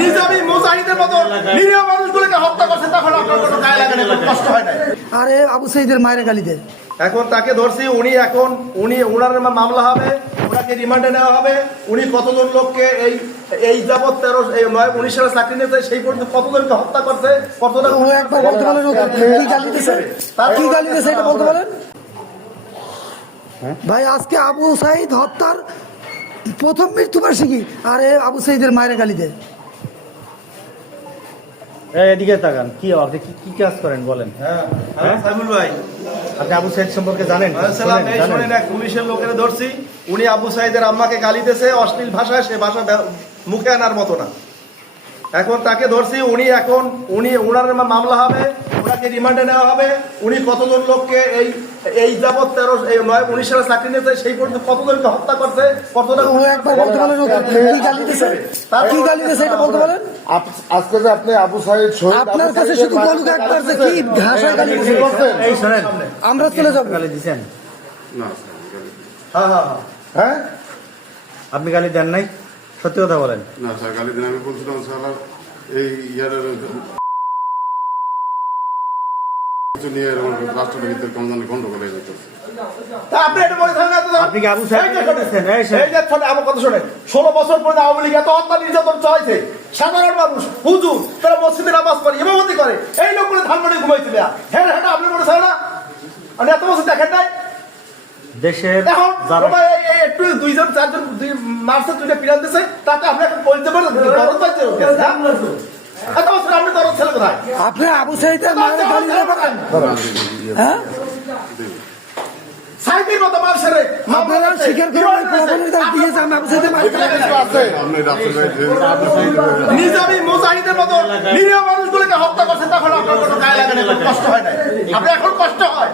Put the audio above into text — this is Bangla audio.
নিজামী মুজাহিদের মতো নিরীহ মানুষগুলোকে হত্যা করছে, তখন আপনার কোনো গায়ে লাগে না, কষ্ট হয় না। আরে আবু সাইদের মায়ের গালিতে এখন তাকে ধরছি, উনি ওনার মামলা হবে, ওনাকে রিমান্ডে নেওয়া হবে। উনি কতজন লোককে এই যাবৎ 19 সালে চাকরি নিয়েছে, সেই পর্যন্ত কতজনকে হত্যা করছে, কতজন ও একবার বলতে বলেন কি গালি দিছে, কি গালি দিছে এটা বলতে বলেন ভাই। আজকে আবু সাইদ হত্যার প্রথম মৃত্যুবার্ষিকী, আরে আবু সাইদের মায়ের গালিতে। এদিকে তাকান, কি আপনি কি কাজ করেন বলেন? হ্যাঁ সাইফুল ভাই, আপনি আবু সাইদ সম্পর্কে জানেন? শোনেন, এক পুলিশের লোকের ধরছি, উনি আবু সাইদের আম্মাকে গালি দিয়েছে অশ্লীল ভাষায়, সে ভাষা মুখে আনার মতো না। এখন তাকে ধরছি, ওনার মামলা হবে, ওনাকে রিমান্ডে নেওয়া হবে। উনি কতজন লোককে এই যাবৎ 19 সালে চাকরি নিয়েছে, সেই পর্যন্ত কতজনকে হত্যা করছে, কতজন ও একবার বলতে বলেন কি গালি দিছে, কি গালি দিছে এটা বলতে বলেন। আজকে যে আপনি আবু সাইদ শহীদ, আপনার কাছে শুধু বলুক একবার যে কি ভাষায় গালি দিছে। এই শোনেন, আমরা চলে যাব। গালি দিছেন? হ্যাঁ আপনি গালি দেন নাই? সত্যি কথা বলেন। না স্যার, গালি দিন আমি বলছিলাম স্যার এই কিছু নিয়ে রাষ্ট্রপতির কেমন জানি গন্ডগোল হয়ে যেতেছে। আপনি এটা বলে থাকেন না। আপনি কি আবু সাইদ দিচ্ছেন? এই যে আমার কথা শোনেন, 16 বছর পরে আওয়ামী লীগ এত হত্যা নির্যাতন চালাইছে, সাধারণ মানুষ হুজুর তারা মসজিদে নামাজ পড়ে, ইমামতি করে, এই লোকগুলো ধানমন্ডি ঘুমাইছিল। হ্যাঁ হ্যাঁ, আপনি মনে চান না? আপনি এত বছর দেখেন নাই? দেশের এখন যারা একটু 2 জন 4 জন মার্চে 2টা পিরান দিছে, তাতে আপনি এখন বলতে পারেন দরদ পাইছে। এত বছর আপনি দরদ ছেলে কোথায়? আপনি আবু সাইদের মায়ের গালি দিলেন, হ্যাঁ সাইদের মতো মানুষের আপনারা স্বীকার করেন ওই প্রমাণের দাবি দিয়েছে আমি আবু সাইদের মায়ের গালি দিয়েছি। আপনি রাষ্ট্রপতি নিজামী মুজাহিদের মতো নিরীহ মানুষগুলোকে হত্যা করছে, তখন আপনার কোনো গায়ে লাগে না, কষ্ট হয় না। আপনি এখন কষ্ট হয়।